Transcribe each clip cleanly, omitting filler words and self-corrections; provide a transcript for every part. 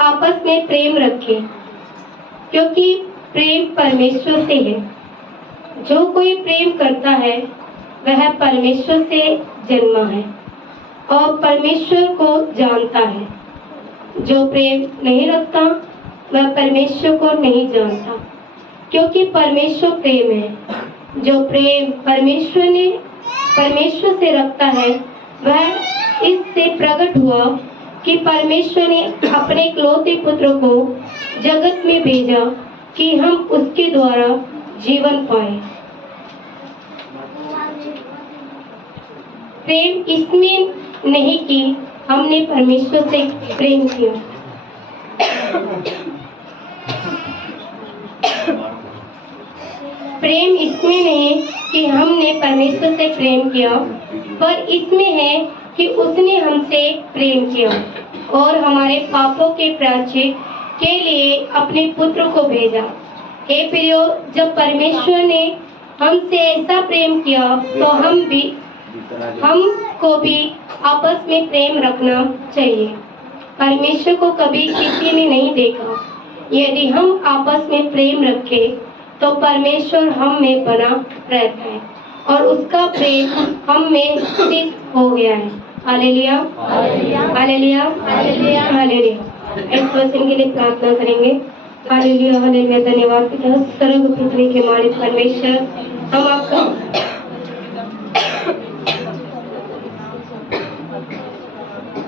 आपस में प्रेम रखें, क्योंकि प्रेम परमेश्वर से है। जो कोई प्रेम करता है वह परमेश्वर से जन्मा है और परमेश्वर को जानता है। जो प्रेम नहीं रखता वह परमेश्वर को नहीं जानता, क्योंकि परमेश्वर प्रेम है। जो प्रेम परमेश्वर से रखता है वह इससे प्रकट हुआ कि परमेश्वर ने अपने इकलौते पुत्र को जगत में भेजा कि हम उसके द्वारा जीवन पाए। प्रेम इसमें नहीं कि हमने परमेश्वर से प्रेम किया, प्रेम इसमें नहीं कि हमने परमेश्वर से प्रेम किया, पर इसमें है कि उसने हमसे प्रेम किया और हमारे पापों के प्रायश्चित के लिए अपने पुत्र को भेजा। हे प्रियो, जब परमेश्वर ने हमसे ऐसा प्रेम किया तो हमको भी आपस में प्रेम रखना चाहिए। परमेश्वर को कभी किसी ने नहीं देखा। यदि हम आपस में प्रेम रखें तो परमेश्वर हम में बना रहता है और उसका प्रेम हम में स्थित हो गया है। Hallelujah, hallelujah, hallelujah, hallelujah. इस वचन के लिए प्रार्थना करेंगे। Hallelujah, hallelujah. धन्यवाद पिता, सर्व पृथ्वी के मालिक परमेश्वर,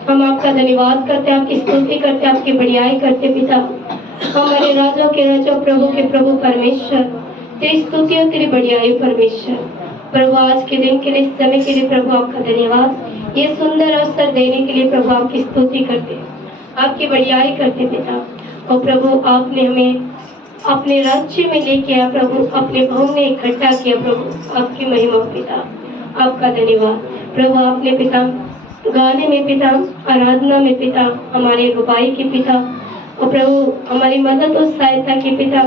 हम आपका धन्यवाद करते हैं, आपकी स्तुति करते हैं, आपकी बढ़ियाई करते पिता। हमारे राजा के राजा, प्रभु के प्रभु परमेश्वर, तेरी स्तुति और तेरी बढ़ियाई परमेश्वर। प्रभु आज के दिन के लिए, समय के लिए प्रभु आपका धन्यवाद। ये सुंदर अवसर देने के लिए प्रभु आपकी स्तुति करते, आपकी बढ़ियाई करते पिता। और प्रभु आपने हमें अपने राज्य में लेके आया प्रभु, अपने भाव में इकट्ठा किया प्रभु, आपकी महिमा पिता, आपका धन्यवाद। प्रभु आपने पिता गाने में पिता, आराधना में पिता, हमारे रुबाई के पिता, और प्रभु हमारी मदद और सहायता के पिता,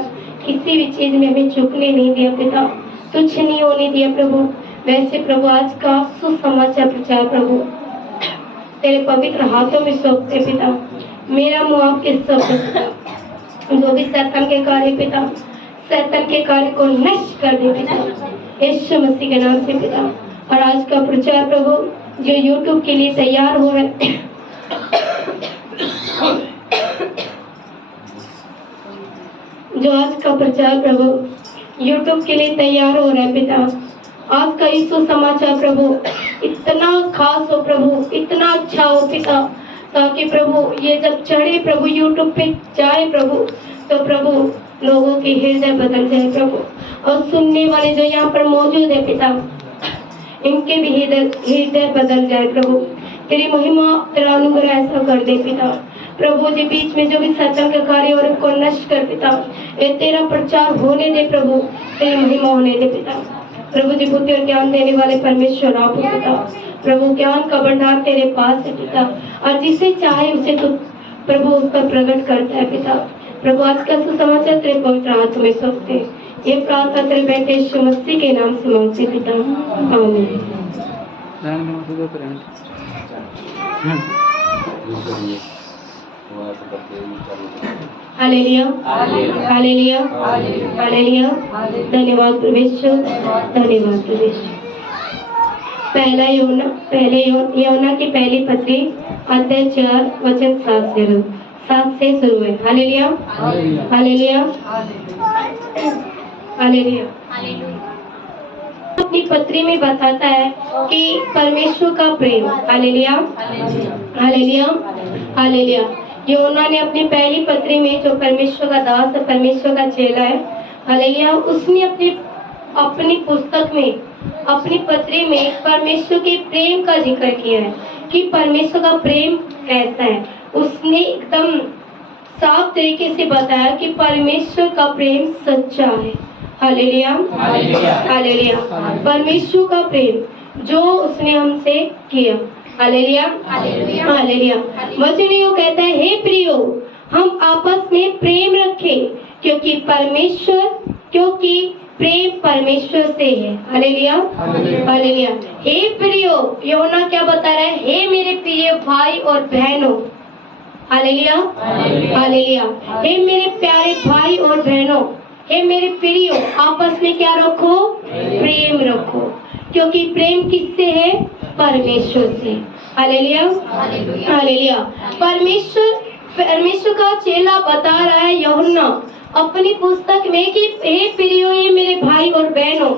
किसी भी चीज में हमें झुकने नहीं दिया पिता, तुच्छ नहीं होने दिया प्रभु। वैसे प्रभु आज का सुसमाचार प्रचार प्रभु तेरे पवित्र हाथों में सौंपते पिता। मेरा मुंह आपके शब्द पिता, जो भी शैतान के कार्य पिता, शैतान के कार्य को नष्ट कर दे पिता, यीशु मसीह के नाम से पिता। और आज का प्रचार प्रभु जो YouTube के लिए तैयार हो रहे जो आज का प्रचार प्रभु YouTube के लिए तैयार हो रहा है पिता, आज का यीशु समाचार प्रभु इतना खास हो प्रभु, इतना अच्छा हो पिता, ताकि प्रभु ये जब चढ़े प्रभु YouTube पे जाए प्रभु, तो प्रभु लोगों के हृदय बदल जाए प्रभु, और सुनने वाले जो यहाँ पर मौजूद है पिता, इनके भी हृदय बदल जाए प्रभु। तेरी महिमा, तेरा अनुग्रह ऐसा कर दे पिता। प्रभु जी बीच में जो भी शैतान का कार्य और उनको नष्ट कर पिता, ये तेरा प्रचार होने दे प्रभु, तेरी महिमा होने दे पिता। प्रभु जी बुद्धि और ज्ञान देने वाले परमेश्वर आप हो पिता। प्रभु ज्ञान का भंडार तेरे पास है पिता, और जिसे चाहे उसे तो प्रभु उसका प्रकट करता है पिता। प्रभु आज का सुसमाचार तेरे पवित्र हाथ में सौंपते, ये प्रार्थना तेरे बेटे यीशु मसीह के नाम से मांगते पिता, आमीन। Hallelujah, hallelujah, hallelujah. धन्यवाद परमेश्वर, धन्यवाद परमेश्वर। पहले यूहन्ना की पहली पत्री अध्याय 4 वचन 7 से शुरू है। Hallelujah, hallelujah, hallelujah. अपनी पत्री में बताता है कि परमेश्वर का प्रेम। Hallelujah, hallelujah, hallelujah. यूहन्ना ने अपनी पहली पत्री में, जो परमेश्वर का दास है, परमेश्वर का चेला है, हालेलुया, उसने अपनी पुस्तक में, अपनी पत्री में परमेश्वर के प्रेम का जिक्र किया है कि परमेश्वर का प्रेम कैसा है। उसने एकदम साफ तरीके से बताया कि परमेश्वर का प्रेम सच्चा है। Hallelujah, hallelujah. परमेश्वर का प्रेम जो उसने हमसे किया। Hallelujah, hallelujah. वचन यो कहता है, हे प्रियो, हम आपस में प्रेम रखें, क्योंकि प्रेम परमेश्वर से है। Hallelujah, hallelujah. हे प्रियो, यूहन्ना क्या बता रहा है? हे मेरे प्रिय भाई और बहनों, हालेलुया, हालेलुया। हे मेरे प्यारे भाई और बहनों, हे मेरे प्रियो, आपस में क्या रखो? प्रेम रखो, क्योंकि प्रेम किससे है? परमेश्वर से। Hallelujah, hallelujah. परमेश्वर का चेला बता रहा है यूहन्ना अपनी पुस्तक में कि हे प्रियो, हे मेरे भाई और बहनों,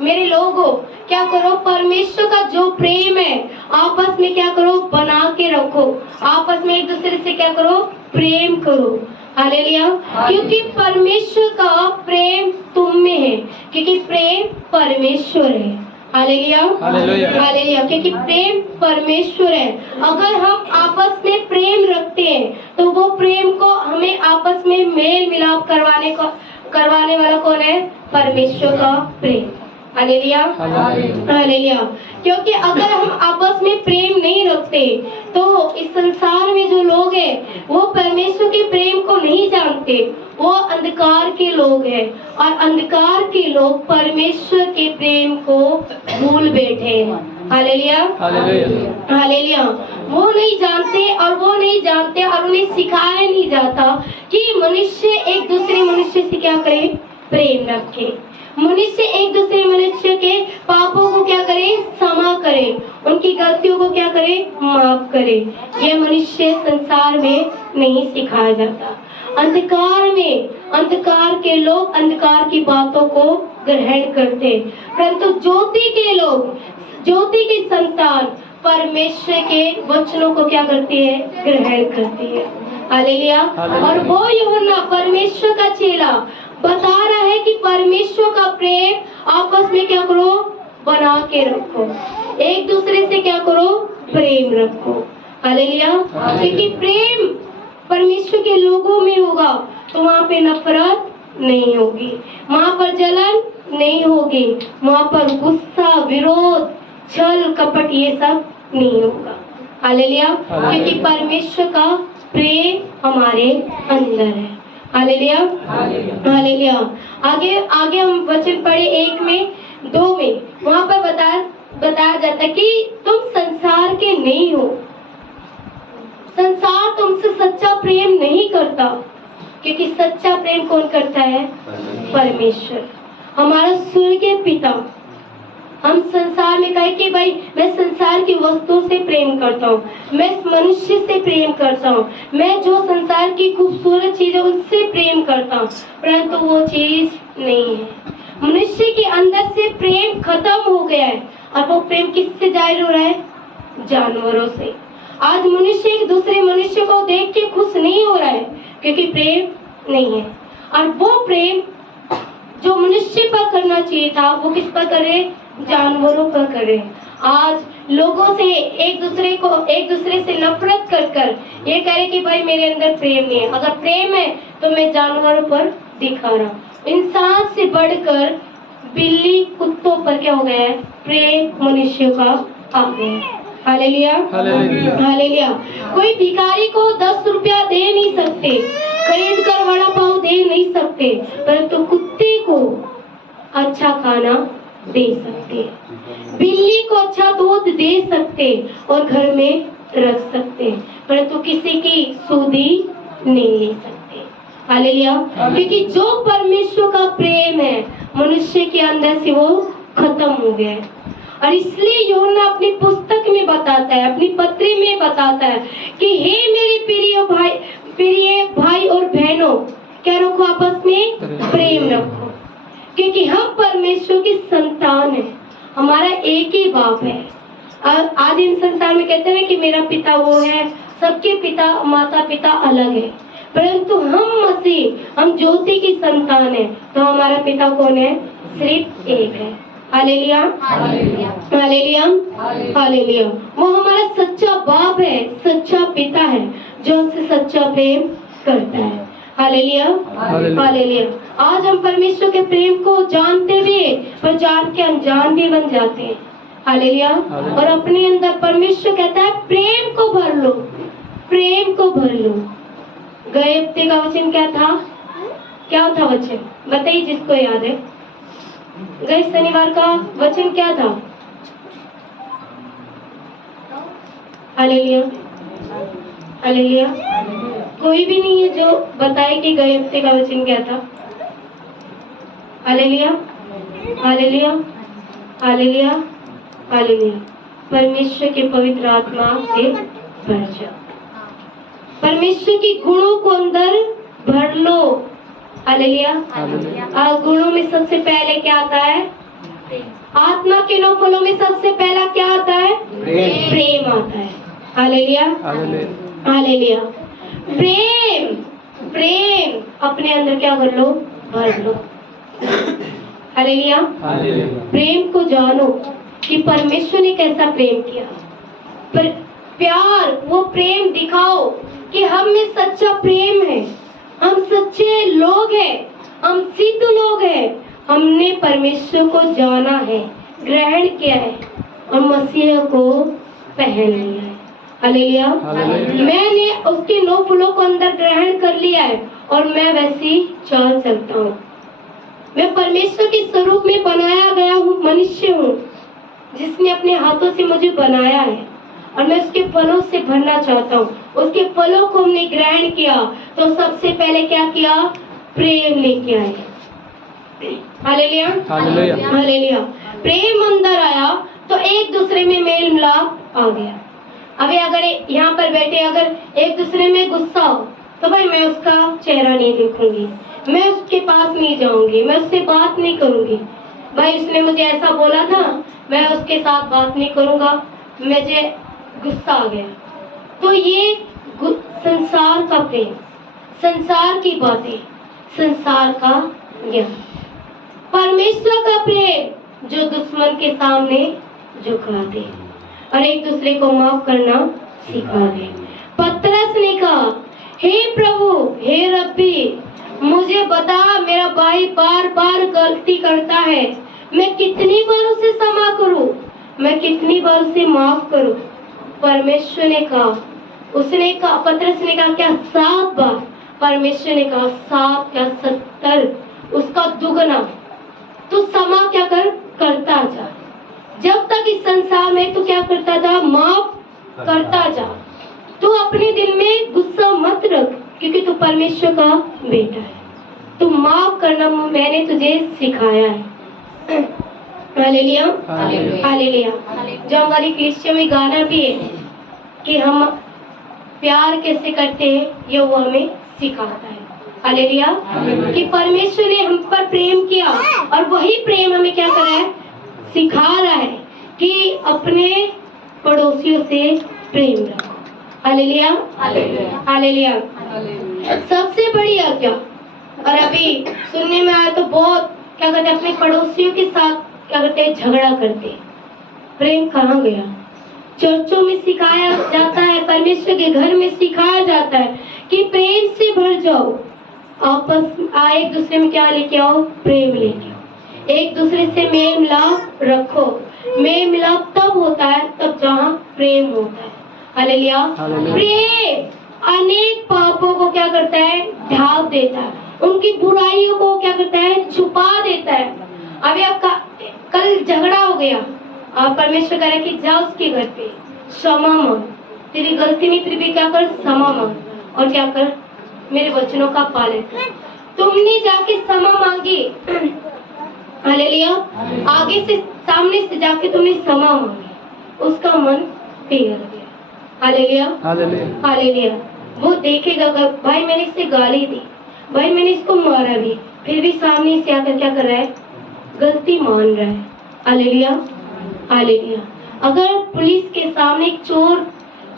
मेरे लोगों, क्या करो? परमेश्वर का जो प्रेम है आपस में क्या करो? बना के रखो। आपस में एक दूसरे से क्या करो? प्रेम करो। हालेलुया, क्योंकि परमेश्वर का प्रेम तुम में है, क्योंकि प्रेम परमेश्वर है। हालेलुया, हालेलुया, क्योंकि प्रेम परमेश्वर है। अगर हम आपस में प्रेम रखते हैं तो वो प्रेम को हमें आपस में मेल मिलाप करवाने वाला कौन है? परमेश्वर का प्रेम। Hallelujah, hallelujah. क्योंकि अगर हम आपस में प्रेम नहीं रखते तो इस संसार में जो लोग हैं वो परमेश्वर के प्रेम को नहीं जानते, वो अंधकार के लोग हैं, और अंधकार के लोग परमेश्वर के प्रेम को भूल बैठे हैं। Hallelujah, hallelujah. वो नहीं जानते और उन्हें सिखाया नहीं जाता कि मनुष्य एक दूसरे मनुष्य से क्या करे? प्रेम रखे। मनुष्य एक दूसरे मनुष्य के पापों को क्या करे? क्षमा करे, उनकी गलतियों को क्या करे? माफ करे। ये मनुष्य संसार में नहीं सिखाया जाता। अंधकार के लोग अंधकार की बातों को ग्रहण करते, परंतु ज्योति के लोग, ज्योति की संतान परमेश्वर के वचनों को क्या करती है? ग्रहण करती है। हालेलुया। और वो यूहन्ना परमेश्वर का चेला बता रहा है कि परमेश्वर का प्रेम आपस में क्या करो? बना के रखो, एक दूसरे से क्या करो? प्रेम रखो। हालेलुया, क्योंकि प्रेम परमेश्वर के लोगों में होगा तो वहाँ पे नफरत नहीं होगी, वहाँ पर जलन नहीं होगी, वहाँ पर गुस्सा, विरोध, छल, कपट ये सब नहीं होगा। हालेलुया, क्योंकि परमेश्वर का प्रेम हमारे अंदर है। Hallelujah, hallelujah. आगे हम वचन पढ़े 1 में 2 में, वहाँ पर बताया जाता है कि तुम संसार के नहीं हो, संसार तुमसे सच्चा प्रेम नहीं करता, क्योंकि सच्चा प्रेम कौन करता है? परमेश्वर, हमारा स्वर्गीय पिता। हम संसार में कहे कि भाई मैं संसार की वस्तुओं से प्रेम करता हूँ, मैं मनुष्य से प्रेम करता हूँ, मैं जो संसार की खूबसूरत चीज है उससे प्रेम करता हूँ, परंतु वो चीज नहीं है। मनुष्य के अंदर से प्रेम खत्म हो गया है, और वो प्रेम किससे जाहिर हो रहा है? जानवरों से। आज मनुष्य एक दूसरे मनुष्य को देख के खुश नहीं हो रहा है, क्योंकि प्रेम नहीं है। और वो प्रेम जो मनुष्य पर करना चाहिए था वो किस पर करे? जानवरों पर करे। आज लोगों से एक दूसरे से नफरत कर ये कहे कि भाई मेरे अंदर प्रेम नहीं है। अगर प्रेम है तो मैं जानवरों पर दिखा रहा हूँ। इंसान से बढ़कर बिल्ली, कुत्तों पर क्या हो गया है? प्रेम मनुष्यों का आ गया है। Hallelujah, hallelujah. कोई भिखारी को 10 रुपया दे नहीं सकते, खरीद कर वड़ा पाव दे नहीं सकते, परंतु कुत्ते को अच्छा खाना दे सकते, बिल्ली को अच्छा दूध दे सकते और घर में रख सकते, परंतु किसी की सुधी नहीं ले सकते। हालेलुया, क्योंकि जो परमेश्वर का प्रेम है मनुष्य के अंदर से वो खत्म हो गया है। और इसलिए यूहन्ना अपनी पुस्तक में बताता है, अपनी पत्री में बताता है कि हे मेरे प्रिय भाई और बहनों, क्या रखो? आपस में प्रेम रखो, क्योंकि हम परमेश्वर की संतान है, हमारा एक ही बाप है। आज इन संसार में कहते हैं कि मेरा पिता वो है, सबके पिता माता पिता अलग है, परंतु हम ज्योति की संतान है, तो हमारा पिता कौन है? सिर्फ एक है। Hallelujah, hallelujah, hallelujah. वो हमारा सच्चा बाप है, सच्चा पिता है, जो हमसे सच्चा प्रेम करता है। Hallelujah, hallelujah. आज हम परमेश्वर के प्रेम को जानते भी पर जान के अनजान भी बन जाते हैं। हालेलुया। और अपने अंदर परमेश्वर कहता है प्रेम को भर लो, प्रेम को भर लो। गए हफ्ते का वचन क्या था? क्या था वचन? बताइए जिसको याद है। गए शनिवार का वचन क्या था? Hallelujah, hallelujah. कोई भी नहीं है जो बताए कि गए हफ्ते का वचन क्या था। Hallelujah, hallelujah, hallelujah, hallelujah. परमेश्वर के पवित्र आत्मा से भर जाओ, परमेश्वर की गुणों को अंदर भर लो। हालेलुया। गुणों में सबसे पहले क्या आता है? आत्मा के नौ फलों में सबसे पहला क्या आता है? प्रेम आता है। Hallelujah, hallelujah. प्रेम, प्रेम अपने अंदर क्या कर लो? भर लो। हालेलुया। प्रेम को जानो कि परमेश्वर ने कैसा प्रेम किया। पर प्यार, वो प्रेम दिखाओ कि हम में सच्चा प्रेम है, हम सच्चे लोग हैं, हम सिद्ध लोग हैं, हमने परमेश्वर को जाना है, ग्रहण किया है और मसीह को पहन लिया है। हालेलुया। मैंने उसके 9 फलों को अंदर ग्रहण कर लिया है और मैं वैसी चाल चलता हूँ। मैं परमेश्वर के स्वरूप में बनाया गया हूँ, मनुष्य हूँ जिसने अपने हाथों से मुझे बनाया है और मैं उसके फलों से भरना चाहता हूँ। उसके फलों को हमने ग्रहण किया तो सबसे पहले क्या किया? प्रेम लेके आए। Hallelujah, hallelujah. प्रेम अंदर आया तो एक दूसरे में मेल मिलाप आ गया। अभी अगर यहाँ पर बैठे अगर एक दूसरे में गुस्सा हो तो भाई मैं उसका चेहरा नहीं देखूंगी, मैं उसके पास नहीं जाऊंगी, मैं उससे बात नहीं करूंगी। भाई उसने मुझे ऐसा बोला था, मैं उसके साथ बात नहीं करूंगा, मुझे गुस्सा आ गया। तो ये संसार का प्रेम, संसार की बातें, संसार का ज्ञान। परमेश्वर का प्रेम जो दुश्मन के सामने झुका दे और एक दूसरे को माफ करना सिखा दे। पतरस ने कहा, हे प्रभु, हे रब्बी, मुझे बता, मेरा भाई बार बार गलती करता है, मैं कितनी बार उसे क्षमा करूं, मैं कितनी बार उसे माफ करूं? परमेश्वर ने कहा, उसने कहा, पतरस ने कहा क्या 7 बार? परमेश्वर ने कहा 7 या 70, उसका दुगना। तो क्षमा क्या करता जा, जब तक इस संसार में तो क्या करता जा? माफ करता जा। तू अपने दिल में गुस्सा मत रख क्योंकि तू परमेश्वर का बेटा है। तू माफ करना मैंने तुझे सिखाया है। Hallelujah, hallelujah. जो हमारी क्रिश्चियन में गाना भी है कि हम प्यार कैसे करते हैं, ये वो हमें सिखाता है। हालेलुया। कि परमेश्वर ने हम पर प्रेम किया और वही प्रेम हमें क्या कर रहा है? सिखा रहा है कि अपने पड़ोसियों से प्रेम रखो। Hallelujah, hallelujah. सबसे बड़ी आज्ञा, और अभी सुनने में आया तो बहुत क्या कहते हैं, अपने पड़ोसियों के साथ क्या करते हैं? झगड़ा करते हैं। प्रेम कहाँ गया? चर्चों में सिखाया जाता है, परमेश्वर के घर में सिखाया जाता है कि प्रेम से भर जाओ, आपस एक दूसरे में क्या लेके आओ? प्रेम लेके आओ, एक दूसरे से मेल मिलाप रखो। मेल मिलाप तब होता है तब जहाँ प्रेम होता है। हालेलुया। प्रेम अनेक पापों को क्या करता है? ढांप देता है, उनकी बुराइयों को क्या करता है? छुपा देता है। अभी आपका कल झगड़ा हो गया, आप परमेश्वर कह रहे कि जा उसके घर पे क्षमा मांग, तेरी गलती नहीं फिर भी क्या कर? क्षमा मांग और क्या कर? मेरे वचनों का पालन कर। तुमने जाके क्षमा मांगी, हालेलुया, आगे से सामने से जाके तुमने क्षमा मांगी, उसका मन पिघल गया। Hallelujah, hallelujah. वो देखेगा भाई मैंने इससे गाली दी, भाई मैंने इसको मारा भी, फिर भी सामने से आकर क्या कर रहा है? गलती मान रहा है। Hallelujah, hallelujah. अगर पुलिस के सामने एक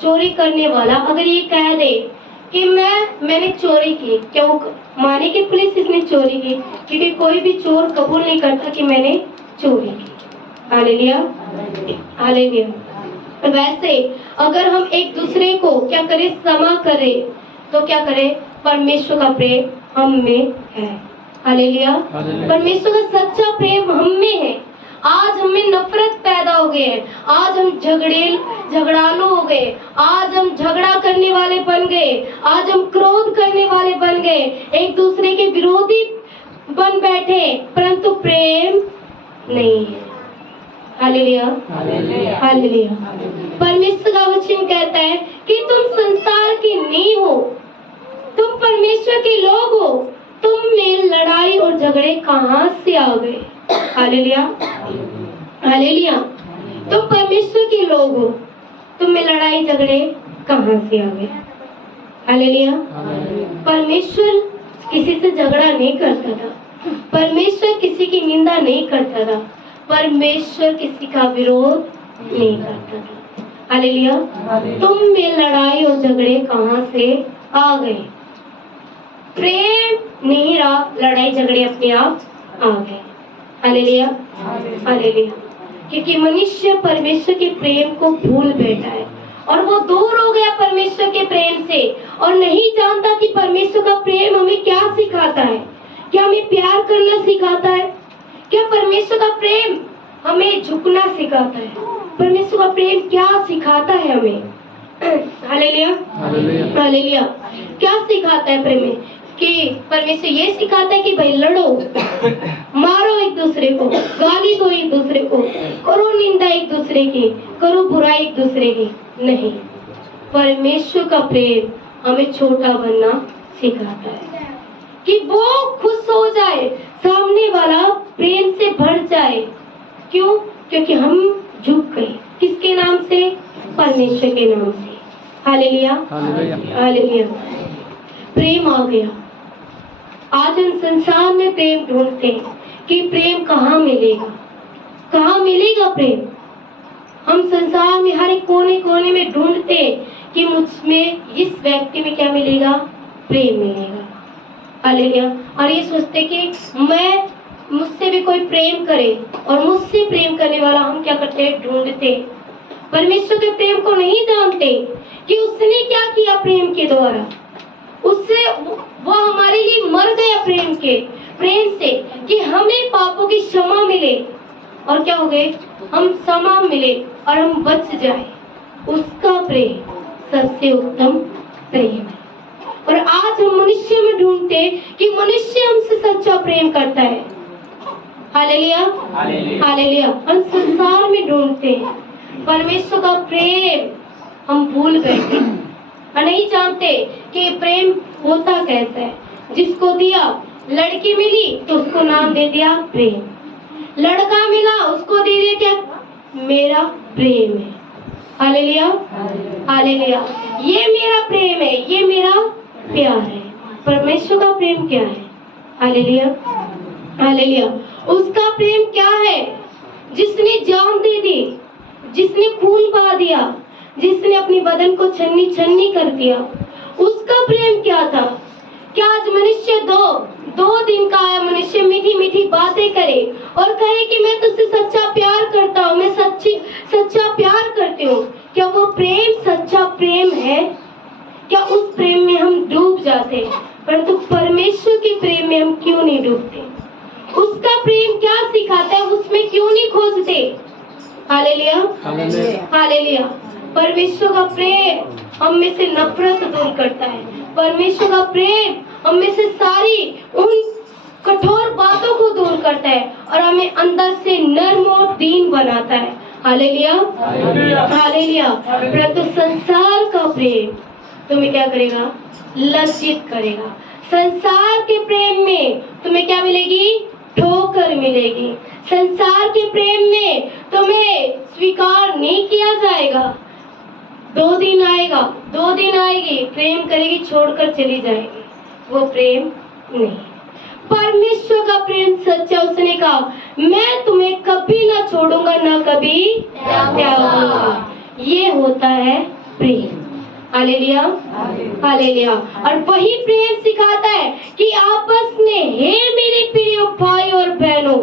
चोरी करने वाला अगर ये कह दे कि मैंने चोरी की, क्या वो माने कि पुलिस इसने चोरी की? क्योंकि कोई भी चोर कबूल नहीं करता कि मैंने चोरी की। Hallelujah, hallelujah. वैसे अगर हम एक दूसरे को क्या करें? क्षमा करें तो क्या करें? परमेश्वर का प्रेम हम में है। हालेलुया। परमेश्वर का सच्चा प्रेम हम में है। आज हमें नफरत पैदा हो गई है, आज हम झगड़ालू हो गए, आज हम झगड़ा करने वाले बन गए, आज हम क्रोध करने वाले बन गए, एक दूसरे के विरोधी बन बैठे, परंतु प्रेम नहीं है। Hallelujah, hallelujah. परमेश्वर का वचन कहता है कि तुम संसार की नींव हो, तुम परमेश्वर के लोग हो, तुम में लड़ाई और झगड़े कहां से आ गए? Hallelujah, hallelujah. तुम परमेश्वर के लोग हो, तुम में लड़ाई झगड़े कहां से आ गए? हालेलुया। परमेश्वर किसी से झगड़ा नहीं करता था, परमेश्वर किसी की निंदा नहीं करता था, परमेश्वर किसी का विरोध नहीं करता था। हालेलुया। तुम में लड़ाई और झगड़े कहां से आ गए? प्रेम नहीं रहा, लड़ाई झगड़े अपने आप आ गए। Hallelujah, hallelujah. क्योंकि मनुष्य परमेश्वर के प्रेम को भूल बैठा है और वो दूर हो गया परमेश्वर के प्रेम से और नहीं जानता कि परमेश्वर का प्रेम हमें क्या सिखाता है, क्या हमें प्यार करना सिखाता है, क्या परमेश्वर का प्रेम हमें झुकना सिखाता है, परमेश्वर का प्रेम क्या सिखाता है हमें? Hallelujah, hallelujah. क्या सिखाता है प्रेम में? कि परमेश्वर ये सिखाता है कि भाई लड़ो, मारो एक दूसरे को, गाली दो एक दूसरे को, करो निंदा एक दूसरे की, करो बुराई एक दूसरे की। नहीं, परमेश्वर का प्रेम हमें छोटा बनना सिखाता है कि वो खुश हो जाए, सामने वाला प्रेम से भर जाए। क्यों? क्योंकि हम झुक गए। किसके नाम से? परमेश्वर के नाम से। Hallelujah, hallelujah. प्रेम आ गया। आज हम संसार में प्रेम ढूंढते हैं कि प्रेम कहाँ मिलेगा, कहाँ मिलेगा प्रेम। हम संसार में हर एक कोने कोने में ढूंढते हैं कि मुझ में, इस व्यक्ति में क्या मिलेगा? प्रेम मिलेगा। हालेलुया। और ये सोचते कि मैं, मुझसे भी कोई प्रेम करे, और मुझसे प्रेम करने वाला हम क्या करते हैं? ढूंढते। परमेश्वर के प्रेम को नहीं जानते कि उसने क्या किया प्रेम के द्वारा। उससे वो हमारे लिए मर गया प्रेम से कि हमें पापों की क्षमा मिले, और क्या हो गए? हम क्षमा मिले और हम बच जाए। उसका प्रेम सबसे उत्तम प्रेम है। और आज हम मनुष्य में ढूंढते कि मनुष्य हमसे सच्चा प्रेम करता है। Hallelujah, hallelujah. हम संसार में ढूंढते हैं परमेश्वर का प्रेम, हम भूल बैठे और नहीं जानते कि प्रेम होता कैसा है। जिसको दिया, लड़की मिली तो उसको नाम दे दिया प्रेम, लड़का मिला उसको दे दिया क्या? मेरा प्रेम है। Hallelujah, hallelujah. ये मेरा प्रेम है, ये मेरा प्यार है। परमेश्वर का प्रेम क्या है? Hallelujah, hallelujah. उसका प्रेम क्या है? जिसने जान दे दी, जिसने खून बहा दिया, जिसने अपनी बदन को छन्नी छन्नी कर दिया, उसका प्रेम क्या था? क्या आज मनुष्य दो दिन का आया मनुष्य मीठी मीठी बातें करे और कहे कि मैं तुझसे सच्चा प्यार करता हूँ, मैं सच्चा प्यार करती हूँ? क्या वो प्रेम सच्चा प्रेम है? क्या उस प्रेम में हम डूब जाते हैं? परंतु परमेश्वर के प्रेम में हम क्यों नहीं डूबते? उसका प्रेम क्या सिखाता है, उसमें क्यों नहीं खोजते? Hallelujah, hallelujah. परमेश्वर का प्रेम हम में से नफरत दूर करता है। परमेश्वर का प्रेम हम में से सारी उन कठोर बातों को दूर करता है और हमें अंदर से नर्म और दीन बनाता है। Hallelujah, hallelujah. परंतु संसार का प्रेम तुम्हें क्या करेगा? लज्जित करेगा। संसार के प्रेम में तुम्हें क्या मिलेगी? ठोकर मिलेगी। संसार के प्रेम में तुम्हें स्वीकार नहीं किया जाएगा। 2 दिन आएगा, 2 दिन आएगी, प्रेम करेगी, छोड़कर चली जाएगी। वो प्रेम नहीं। परमेश्वर का प्रेम सच्चा। उसने कहा मैं तुम्हें कभी ना छोड़ूंगा, ना कभी त्यागूंगा। ये होता है प्रेम। Hallelujah, hallelujah. और वही प्रेम सिखाता है कि आपस में, हे मेरे प्रिय भाई और बहनों,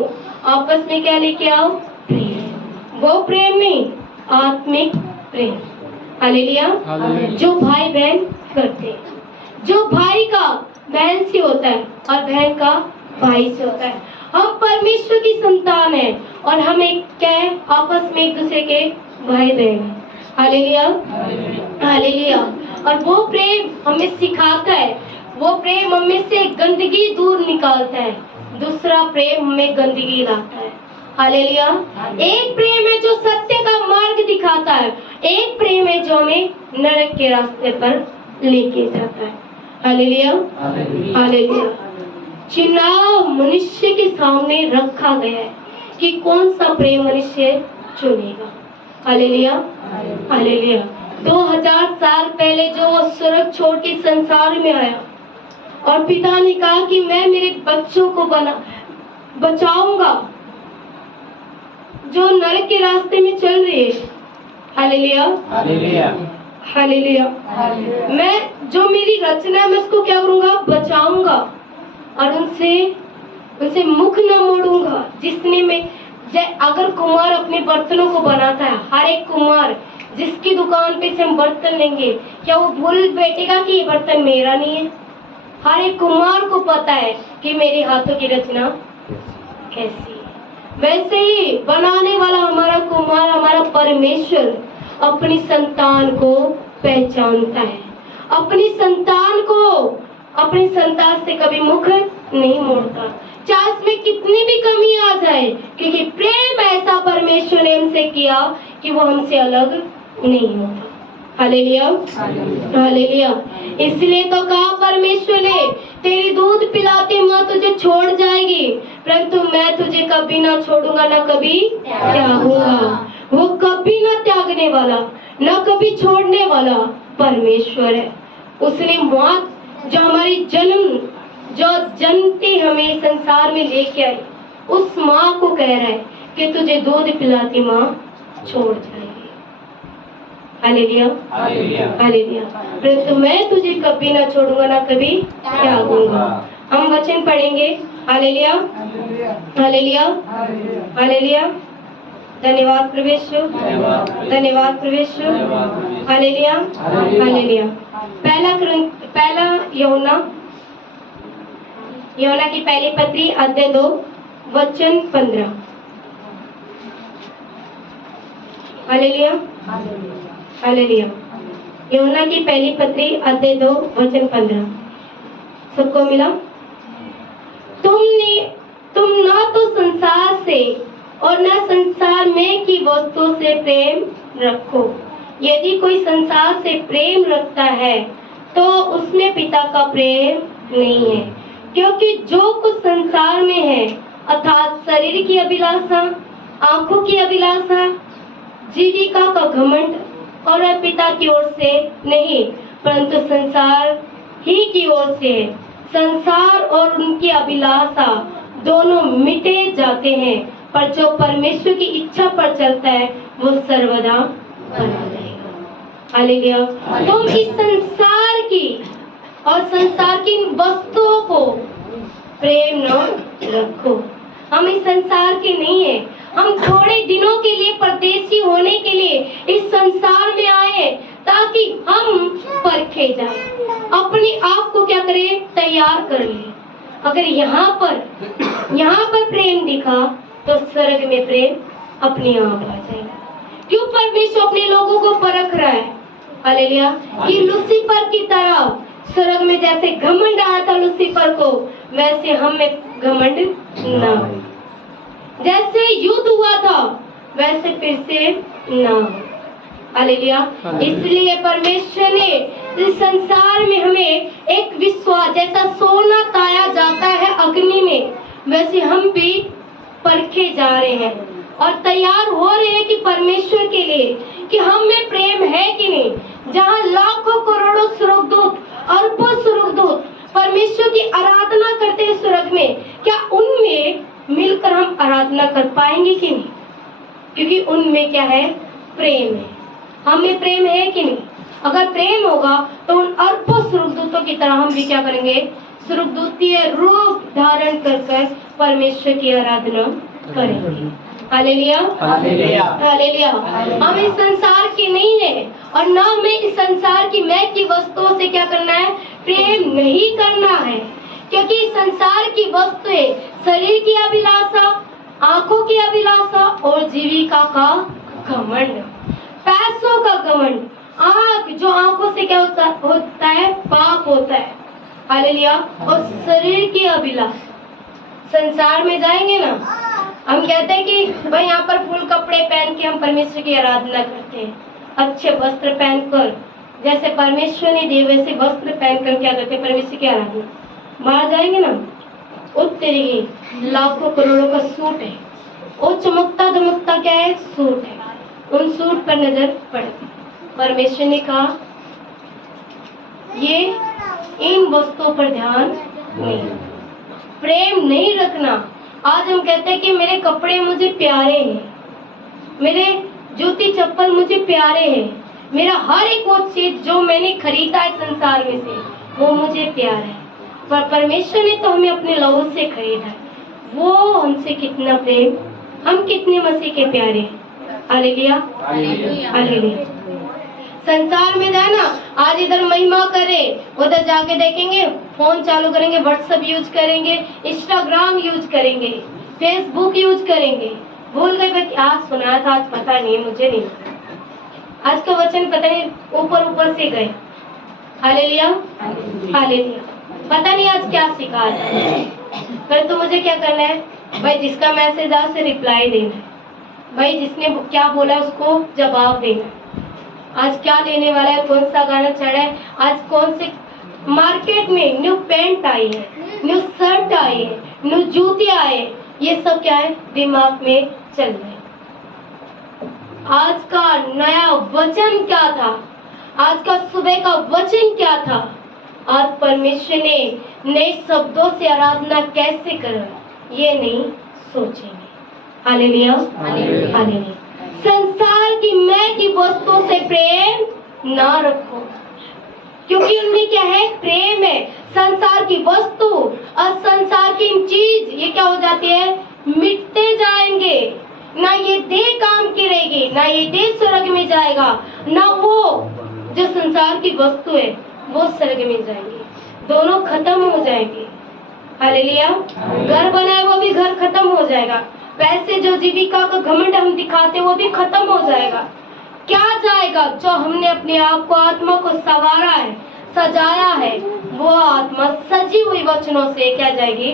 आपस में क्या लेके आओ? प्रेम। वो प्रेम नहीं, आत्मिक प्रेम। हालेलुया। जो भाई बहन करते हैं, जो भाई का बहन से होता है और बहन का भाई से होता है। हम परमेश्वर की संतान है और हम एक क्या है? आपस में एक दूसरे के भाई बहन हैं। Hallelujah, hallelujah. और वो प्रेम हमें सिखाता है, वो प्रेम हमें से गंदगी दूर निकालता है। दूसरा प्रेम हमें गंदगी लाता है। हालेलुया। एक प्रेम है जो सत्य का मार्ग दिखाता है, एक प्रेम है जो हमें नरक के रास्ते पर लेके जाता है। Hallelujah, hallelujah. चुनाव मनुष्य के सामने रखा गया है कि कौन सा प्रेम मनुष्य चुनेगा। Hallelujah, hallelujah. 2000 साल पहले जो वो स्वर्ग छोड़ के संसार में आया और पिता ने कहा कि मैं मेरे बच्चों को बचाऊंगा जो नरक के रास्ते में चल रहे हैं। Hallelujah, hallelujah, hallelujah. मैं जो मेरी रचना है मैं उसको क्या करूंगा, बचाऊंगा और उनसे मुख न मोड़ूंगा। जिसने में अगर कुम्हार अपने बर्तनों को बनाता है, हर एक कुम्हार जिसकी दुकान पे से हम बर्तन लेंगे, क्या वो भूल बैठेगा कि ये बर्तन मेरा नहीं है? हर एक कुम्हार को पता है कि मेरे हाथों की रचना कैसी है। वैसे ही बनाने वाला हमारा कुम्हार, हमारा परमेश्वर अपनी संतान को पहचानता है, अपनी संतान से कभी मुख नहीं मोड़ता, चाहे उसमें कितनी भी कमी आ जाए, क्योंकि प्रेम ऐसा परमेश्वर ने हमसे किया कि वो हमसे अलग नहीं होता। Hallelujah, hallelujah. इसलिए तो कहा परमेश्वर ने, तेरी दूध पिलाती माँ तुझे छोड़ जाएगी, परंतु मैं तुझे कभी ना छोड़ूंगा, ना कभी त्यागूंगा। वो कभी ना त्यागने वाला, ना कभी छोड़ने वाला परमेश्वर है। उसने माँ जो हमारी जो जन्मती हमें संसार में लेके आई, उस माँ को कह रहा है कि तुझे दूध पिलाती माँ छोड़ जाएगी। Hallelujah, hallelujah. परंतु मैं तुझे कभी ना छोड़ूंगा, ना कभी त्यागूंगा। हम वचन पढ़ेंगे। Hallelujah, hallelujah, hallelujah. धन्यवाद प्रभु, धन्यवाद प्रभु। Hallelujah, hallelujah. पहला यूहन्ना की पहली पत्री अध्याय 2 वचन 15। Hallelujah, hallelujah. यूहन्ना की पहली पत्री अध्याय 2 वचन 15। सबको मिला? तुम ना तो संसार से और न संसार में की वस्तु से प्रेम रखो। यदि कोई संसार से प्रेम रखता है तो उसमें पिता का प्रेम नहीं है, क्योंकि जो कुछ संसार में है, अर्थात शरीर की अभिलाषा, आंखों की अभिलाषा, जीविका का घमंड, और पिता की ओर से नहीं परंतु संसार ही की ओर से है। संसार और उनकी अभिलाषा दोनों मिटे जाते हैं, पर जो परमेश्वर की इच्छा पर चलता है वो सर्वदा बना रहेगा। हालेलुया। तुम इस संसार की और संसार की वस्तुओं को प्रेम न रखो। हम इस संसार के नहीं है, हम थोड़े दिनों के लिए परदेशी होने के लिए इस संसार में आए ताकि हम परखे जाएं, अपने आप को क्या करें, तैयार कर ले। अगर यहाँ पर प्रेम दिखा तो स्वर्ग में प्रेम अपने आप आ जाएगा। क्यों परमेश्वर अपने लोगों को परख रहा है? हालेलुया। कि लूसीफर की तरह स्वर्ग में जैसे घमंड आया था लूसीफर को, वैसे हम में घमंड ना हो। जैसे युद्ध हुआ था वैसे फिर से ना हो। हालेलुया। इसलिए परमेश्वर ने इस संसार में हमें एक विश्वास, जैसा सोना ताया जाता है अग्नि में, वैसे हम भी परखे जा रहे हैं और तैयार हो रहे हैं कि परमेश्वर के लिए कि हम में प्रेम है कि नहीं। जहाँ लाखों करोड़ों स्वर्गदूत, अरबों स्वर्गदूत परमेश्वर की आराधना करते हैं स्वर्ग में, क्या उनमें मिलकर हम आराधना कर पाएंगे कि नहीं? क्योंकि उनमें क्या है, प्रेम है। हमें प्रेम है कि नहीं? अगर प्रेम होगा तो उन अरबों स्वर्गदूतों की तरह हम भी क्या करेंगे, स्वर्गदूतीय रूप धारण कर परमेश्वर की आराधना करेंगे। Hallelujah, hallelujah, hallelujah. हम इस संसार के नहीं है और न हमें इस संसार की मैं की वस्तुओं से क्या करना है, प्रेम नहीं करना है। क्योंकि संसार की वस्तुएं शरीर की अभिलाषा, आंखों की अभिलाषा और जीविका का घमंड, पैसों का घमंड। जो आंखों से क्या होता है, पाप होता है। हालेलुया। और शरीर की अभिलाषा, संसार में जाएंगे ना हम कहते हैं कि भाई यहाँ पर फुल कपड़े पहन के हम परमेश्वर की आराधना करते हैं, अच्छे वस्त्र पहनकर, जैसे परमेश्वर ने दिए वैसे वस्त्र पहनकर क्या करते हैं, परमेश्वर की आराधना। बाहर जाएंगे ना, उत्तरी लाखों करोड़ों का सूट है, वो चमकता दमकता क्या है, सूट है, उन सूट पर नजर पड़ती। परमेश्वर ने कहा ये इन वस्तुओं पर ध्यान नहीं, प्रेम नहीं रखना। आज हम कहते हैं कि मेरे कपड़े मुझे प्यारे हैं, मेरे जूती चप्पल मुझे प्यारे हैं, मेरा हर एक वो चीज जो मैंने खरीदा है संसार में से वो मुझे प्यारा है, पर परमेश्वर ने तो हमें अपने लहू से खरीदा है। वो हमसे कितना प्रेम, हम कितने मसीह के प्यारे हैं। Hallelujah, hallelujah. संसार में जाए ना, आज इधर महिमा करे, उधर जाके देखेंगे फोन चालू करेंगे, व्हाट्सएप यूज करेंगे, इंस्टाग्राम यूज करेंगे, फेसबुक यूज करेंगे। भूल गए भाई क्या सुनाया था आज, पता नहीं, मुझे नहीं, आज का वचन पता नहीं, ऊपर ऊपर से गए। Hallelujah, hallelujah. पता नहीं आज क्या सिखा है, पर तो मुझे क्या करना है भाई, जिसका मैसेज आए उसे रिप्लाई देना है भाई, जिसने क्या बोला उसको जवाब देना है। आज क्या लेने वाला है, कौन सा गाना चढ़ा है, आज कौन से मार्केट में न्यू पैंट आई है, न्यू शर्ट आई है, न्यू जूते आए, ये सब क्या है दिमाग में चल रहे हैं। आज का नया वचन क्या था, आज का सुबह का वचन क्या था, आज परमेश्वर ने नए शब्दों से आराधना कैसे करें ये नहीं सोचेंगे। Hallelujah, hallelujah. संसार की मैं की वस्तुओं से प्रेम ना रखो, क्योंकि उनमें क्या है, प्रेम है। संसार की वस्तु और संसार की चीज ये क्या हो जाती है, मिटते जाएंगे। ना ये देह काम की रहेगी, ना ये देह स्वर्ग में जाएगा, ना वो जो संसार की वस्तु है वो स्वर्ग में जाएंगे, दोनों खत्म हो जाएंगे। हालेलुया। घर बनाए वो भी घर खत्म हो जाएगा, पैसे जो जीविका का घमंड हम दिखाते वो भी खत्म हो जाएगा। क्या जाएगा, जो हमने अपने आप को आत्मा को संवारा है, सजाया है, वो आत्मा सजी हुई वचनों से क्या जाएगी,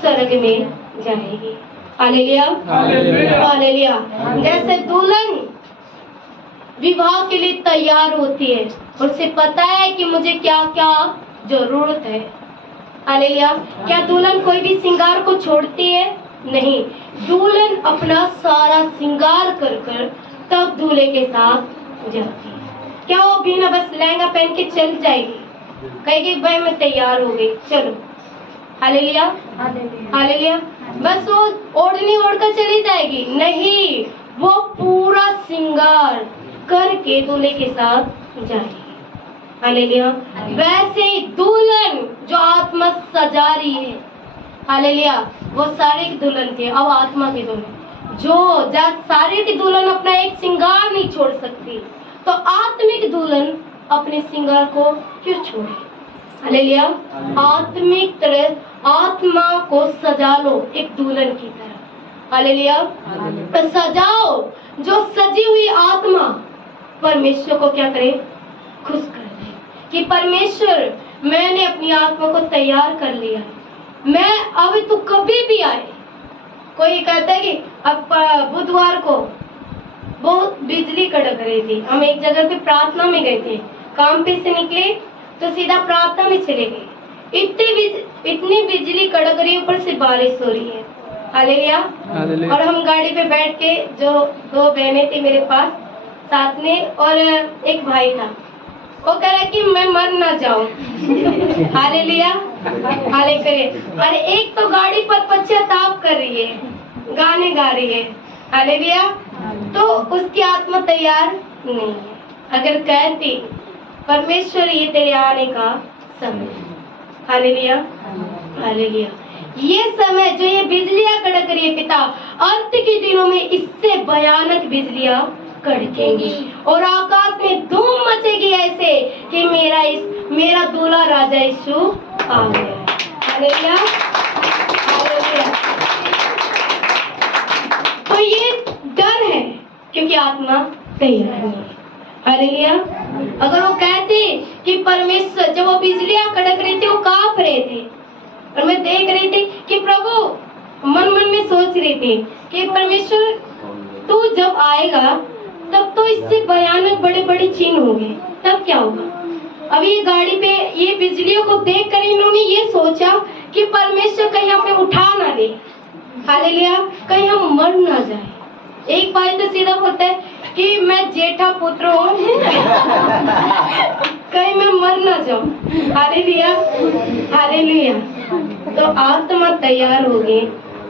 स्वर्ग में जाएगी। Hallelujah, hallelujah. जैसे दुल्हन विवाह के लिए तैयार होती है, उसे पता है कि मुझे क्या क्या जरूरत है। हालेलुया। क्या दुल्हन कोई भी श्रृंगार को छोड़ती है, नहीं, दुल्हन अपना सारा श्रृंगार कर कर तब दूल्हे के साथ जाती है। क्या वो बिना बस लहंगा पहन के चल जाएगी, कहेगी भाई मैं तैयार हो गई चलो। Hallelujah, hallelujah. बस वो ओढ़नी ओढ़कर चली जाएगी, नहीं, वो पूरा श्रृंगार करके दूल्हे के साथ जाएगी। हालेलुया। वैसे ही दुल्हन जो आत्मा सजा रही है, हालेलुया, वो शारीरिक दुल्हन थी, अब आत्मा की दुल्हन। जो शारीरिक दुल्हन अपना एक श्रृंगार नहीं छोड़ सकती, तो आत्मिक दुल्हन अपने श्रृंगार को क्यों छोड़े। हालेलुया। आत्मिक तरह आत्मा को सजा लो एक दुल्हन की तरह। हालेलुया। सजाओ, जो सजी हुई आत्मा परमेश्वर को क्या करे, खुश कर दे कि परमेश्वर मैंने अपनी आत्मा को तैयार कर लिया है, मैं अब तो कभी भी आए। कोई कहता है कि अब बुधवार को बहुत बिजली कड़क रही थी, हम एक जगह पे प्रार्थना में गए थे, काम पे से निकले तो सीधा प्रार्थना में चले गए। इतनी बिजली कड़क रही, ऊपर से बारिश हो रही है। हालेलुया। और हम गाड़ी पे बैठ के, जो दो बहनें थी मेरे पास साथ में और एक भाई था, वो कह रहा कि मैं मर ना जाऊं। हालेलुया, हाले करे। अरे एक तो गाड़ी पर पश्चाताप कर रही है, गाने गा रही है। हालेलुया। तो उसकी आत्मा तैयार नहीं है। अगर कहती परमेश्वर ये तेरे आने का समय, हालेलुया, हालेलुया, ये समय जो ये बिजलियां कड़क रही है पिता, अंत के दिनों में इससे भयानक बिजलियां कड़केंगी और आकाश में धूम मचेगी ऐसे कि मेरा दूल्हा राजा यीशु आ गया। Hallelujah, hallelujah. तो ये डर है क्योंकि आत्मा तैयार नहीं है। हालेलुया। अगर वो कहते कि परमेश्वर, जब वो बिजलियां कड़क रही थी वो कांप रहे थे और मैं देख रही थी कि प्रभु मन मन में सोच रही थी कि परमेश्वर तू जब आएगा तब तो इससे भयानक बड़े बड़े चिन्ह होंगे, तब क्या होगा। अब ये गाड़ी पे ये बिजलियों को देख कर इन्होंने ये सोचा कि परमेश्वर कहीं हमें उठा ना दे, हालेलुया, कहीं हम मर ना जाए। एक भाई तो सीधा बोलता है कि मैं जेठा पुत्र हूँ कहीं मैं मर ना जाऊं, हालेलुया हालेलुया। तो आत्मा तैयार होगी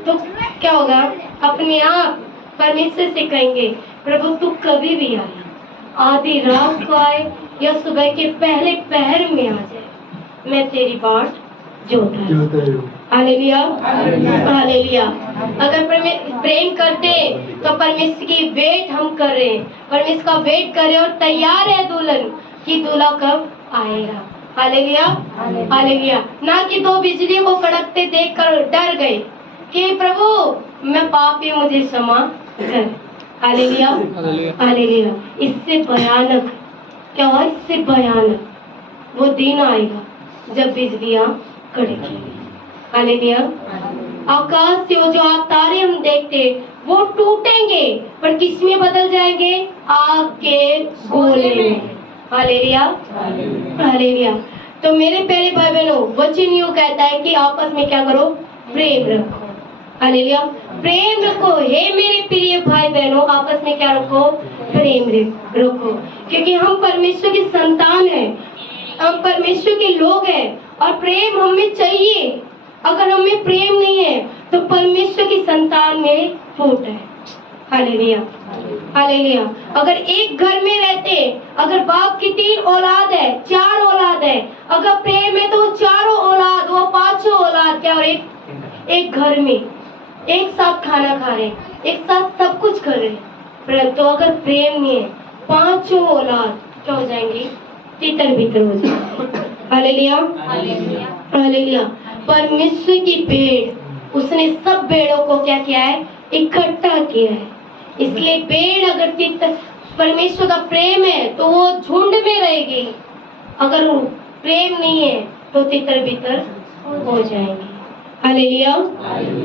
तो क्या होगा, अपने आप परमेश्वर से कहेंगे प्रभु तू कभी भी आए, आधी रात को आए या सुबह के पहले पहर में आ जाए, मैं तेरी बाट जोता हूं। Hallelujah hallelujah. अगर प्रेम करते तो परमेश्वर की वेट हम कर रहे हैं, परमेश्वर का वेट कर रहे हैं और तैयार है दुल्हन कि दूल्हा कब आएगा। Hallelujah hallelujah. ना कि दो बिजली को कड़कते देखकर डर गए कि प्रभु मैं पापी, मुझे क्षमा कर। Hallelujah hallelujah. इससे भयानक क्या हुआ, इससे भयानक वो दिन आएगा जब बिजलियां कड़केंगी। हालेलुया। आकाश से वो जो आप तारे हम देखते वो टूटेंगे पर किस में बदल जाएंगे, आग के गोले में। Hallelujah hallelujah. तो मेरे प्यारे भाई बहनों, वचन यूं कहता है कि आपस में क्या करो, प्रेम रखो। हालेलुया, प्रेम रखो। हे मेरे प्रिय भाई बहनों, आपस में क्या रखो, प्रेम रखो, क्योंकि हम परमेश्वर की संतान हैं, हम परमेश्वर के लोग हैं और प्रेम हमें चाहिए। अगर हमें प्रेम नहीं है तो परमेश्वर की संतान में फूट है। Hallelujah hallelujah. अगर एक घर में रहते, अगर बाप की 3 औलाद है, 4 औलाद है, अगर प्रेम है तो वो चारों औलाद, वो 5 औलाद क्या, और एक घर में एक साथ खाना खा रहे, एक साथ सब कुछ कर रहे, परंतु अगर प्रेम नहीं है 5 औलाद क्या हो जाएंगी, तितर बितर हो जाएंगे। Hallelujah hallelujah. परमेश्वर की भेड़, उसने सब भेड़ों को क्या किया है, इकट्ठा किया है। इसलिए भेड़ अगर परमेश्वर का प्रेम है तो वो झुंड में रहेगी, अगर वो प्रेम नहीं है तो तितर बितर हो जाएंगे। Hallelujah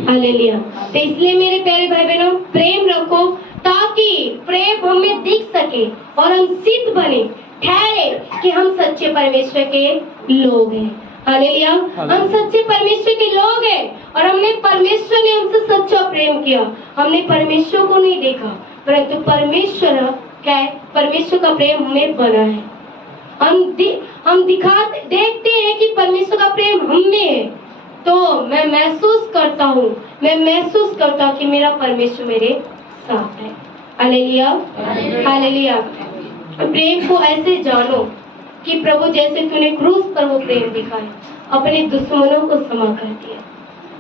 hallelujah. तो इसलिए मेरे प्यारे भाई बहनों, प्रेम रखो ताकि प्रेम हमें दिख सके और हम सिद्ध बने, ठहरे कि हम सच्चे परमेश्वर के लोग हैं। हालेलुया, हम सच्चे परमेश्वर के लोग हैं और हमने, परमेश्वर ने हमसे सच्चा प्रेम किया। हमने परमेश्वर को नहीं देखा, परंतु परमेश्वर क्या है, परमेश्वर का प्रेम हमें बना है। हम देखते हैं कि परमेश्वर का प्रेम हम में है, तो मैं महसूस करता हूँ कि मेरा परमेश्वर मेरे साथ है। Hallelujah hallelujah. प्रेम को ऐसे जानो कि प्रभु जैसे तूने क्रूस पर वो प्रेम दिखाया, अपने दुश्मनों को क्षमा कर दिया।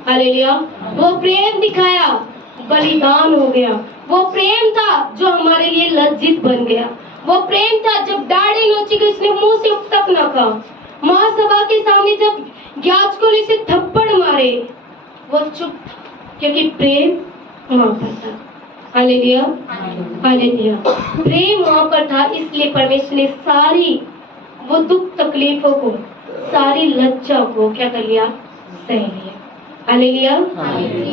हालेलुया। वो प्रेम दिखाया, बलिदान हो गया। वो प्रेम था जो हमारे लिए लज्जित बन गया। वो प्रेम था जब दाढ़ी नोची गई, उसने मुंह से तक न कहा। महासभा के सामने जब याजकों ने इसे थप्पड़ मारे, वो चुप, क्योंकि प्रेम वहां पर था। Hallelujah hallelujah. प्रेम वहां पर था, इसलिए परमेश्वर ने सारी वो दुख तकलीफों को, सारी लज्जा को क्या कर लिया, सह लिया। Hallelujah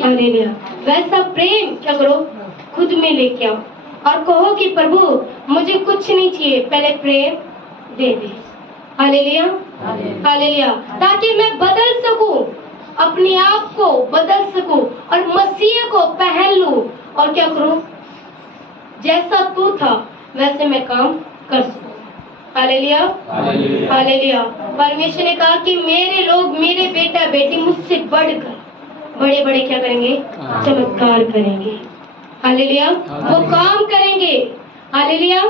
hallelujah. वैसा प्रेम क्या करो, खुद में लेके आओ और कहो कि प्रभु मुझे कुछ नहीं चाहिए, पहले प्रेम दे दे। Hallelujah hallelujah. ताकि मैं बदल सकूं, अपने आप को बदल सकूं और मसीह को पहन लूं और क्या करूं, जैसा तू था वैसे मैं काम कर सकूं। Hallelujah hallelujah. परमेश्वर ने कहा कि मेरे लोग, मेरे बेटा बेटी मुझसे बढ़कर बड़े बड़े क्या करेंगे, चमत्कार करेंगे। हालेलुया, वो काम करेंगे। Hallelujah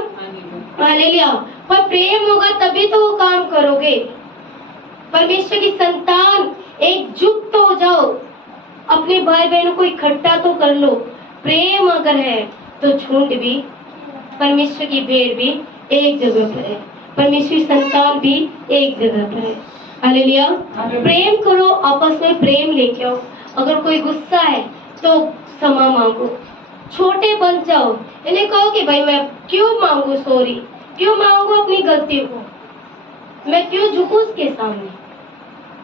hallelujah. पर प्रेम होगा तभी तो वो काम करोगे। परमेश्वर की संतान एकजुट तो हो जाओ, अपने भाई बहनों को इकट्ठा तो कर लो। प्रेम अगर है तो झुंड भी, परमेश्वर की भेड़ भी एक जगह पर है, परमेश्वर की संतान भी एक जगह पर है। हालेलुया। प्रेम करो, आपस में प्रेम लेके आओ। अगर कोई गुस्सा है तो क्षमा मांगो, छोटे बन जाओ। इन्हें कहो कि भाई मैं क्यों मांगू सॉरी, क्यों मांगू अपनी गलती को, मैं क्यों झुकूं उसके सामने।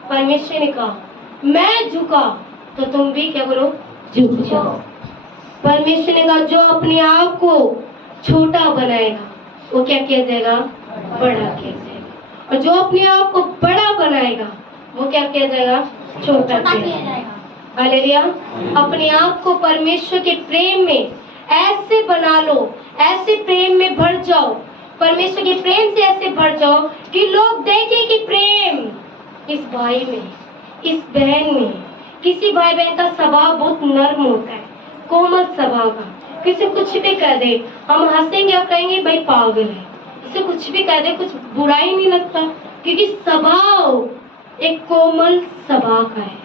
परमेश्वर ने कहा मैं झुका तो तुम भी क्या करो, झुक जाओ। परमेश्वर ने कहा जो अपने आप को छोटा बनाएगा वो क्या किया जाएगा, बड़ा किया जाएगा, और जो अपने आप को बड़ा बनाएगा वो क्या किया जाएगा, छोटा किया जाएगा। हालेलुया। अपने आप को परमेश्वर के प्रेम में ऐसे बना लो, ऐसे प्रेम में भर जाओ, परमेश्वर के प्रेम से ऐसे भर जाओ कि लोग देखें कि प्रेम इस भाई में, इस बहन में। किसी भाई बहन का स्वभाव बहुत नर्म होता है, कोमल स्वभाव का, किसी कुछ भी कह दे हम हंसेंगे और कहेंगे भाई पागल है, इसे कुछ भी कह दे कुछ बुरा ही नहीं लगता, क्योंकि स्वभाव एक कोमल स्वभाव का है।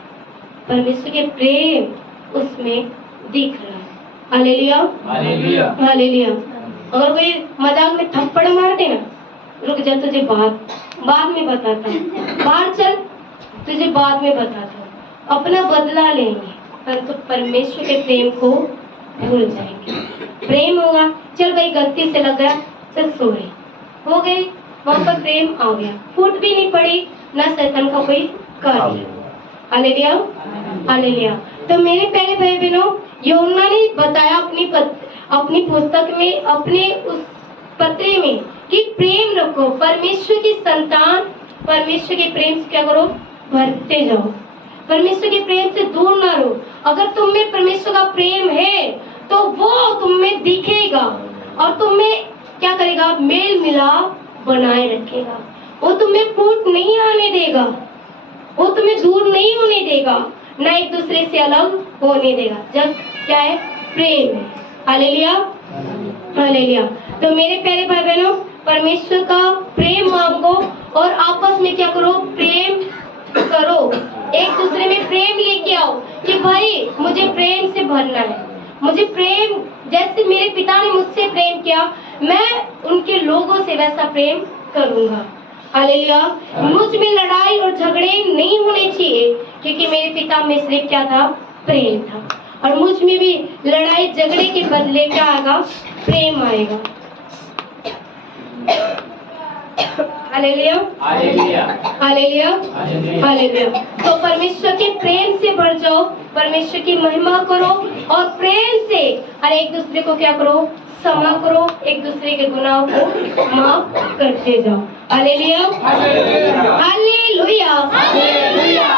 परमेश्वर के प्रेम उसमें दिख रहा है। Hallelujah, hallelujah, hallelujah. अगर कोई मजाक में थप्पड़ मार दे ना, रुक जा तुझे बाद में बताता हूँ, बाहर चल तुझे बाद में बताता हूँ, अपना बदला लेंगे, परंतु परमेश्वर के प्रेम को भूल जाएंगे। प्रेम होगा, चल भाई गलती से लग गया, चल सॉरी, हो गई, वहां पर प्रेम आ गया, फूट भी नहीं पड़ी, ना शैतान का कोई कार्य। Hallelujah, hallelujah. तो मेरे प्यारे भाई बहनों, यूहन्ना ने बताया अपनी पुस्तक में, अपने उस पत्री में कि प्रेम रखो, परमेश्वर की संतान परमेश्वर के प्रेम से क्या करो, भरते जाओ, परमेश्वर के प्रेम से दूर ना रहो। अगर तुम में परमेश्वर का प्रेम है तो वो तुम में दिखेगा और तुम में क्या करेगा, मेल मिलाप बनाए रखेगा, वो तुम्हें फूट नहीं आने देगा, वो तुम्हें दूर नहीं होने देगा, ना एक दूसरे से अलग होने देगा, जब क्या है, प्रेम है। Hallelujah, hallelujah. तो मेरे प्यारे भाई बहनों, परमेश्वर का प्रेम मांगो और आपस में क्या करो, प्रेम करो, एक दूसरे में प्रेम लेके आओ कि भाई मुझे प्रेम से भरना है, मुझे प्रेम, जैसे मेरे पिता ने मुझसे प्रेम किया मैं उनके लोगों से वैसा प्रेम करूंगा। हालेलुया। मुझ में लड़ाई और झगड़े नहीं होने चाहिए, क्योंकि मेरे पिता में सिर्फ क्या था, प्रेम था, और मुझ में भी लड़ाई झगड़े के बदले क्या आएगा, प्रेम आएगा। Hallelujah, hallelujah, hallelujah, hallelujah. तो परमेश्वर के प्रेम से भर जाओ, परमेश्वर की महिमा करो और प्रेम से और एक दूसरे को क्या करो, क्षमा करो, एक दूसरे के गुनाहों को माफ करते जाओ। Hallelujah, hallelujah, hallelujah.